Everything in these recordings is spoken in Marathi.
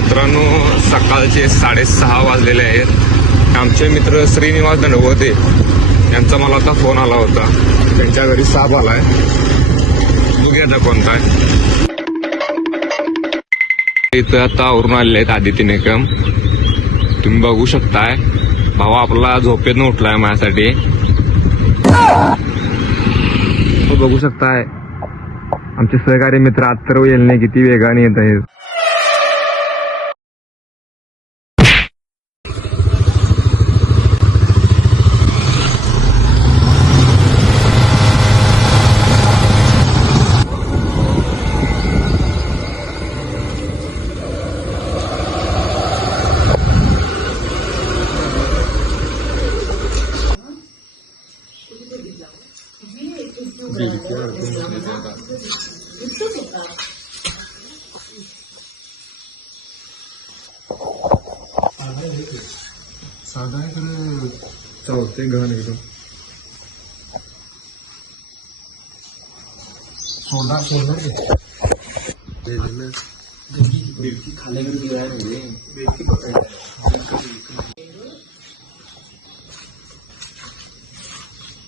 मित्रांनो सकाळचे साडेसहा वाजलेले आहेत. आमचे मित्र श्रीनिवास दंडवते यांचा मला आता फोन आला होता. त्यांच्या घरी साप आलाय. बघूया आता कोणता आहे इथं आता आवरून आलेले आहेत आदिती निकम. तुम्ही बघू शकताय. भाऊ आपला झोपेतून उठलाय माझ्यासाठी. बघू शकताय. आमचे सहकारी मित्र अत्तरव येलने किती वेगाने येत आहेत. साधारण चालते घाण एकदम सोडा सोडा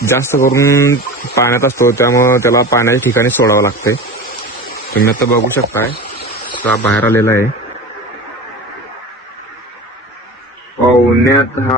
जास्त करून पाण्यात असतो त्यामुळं त्याला पाण्याच्या ठिकाणी सोडावं लागते तुम्ही आता बघू शकताय साप बाहेर आलेला आहे. पाहुण्यात हा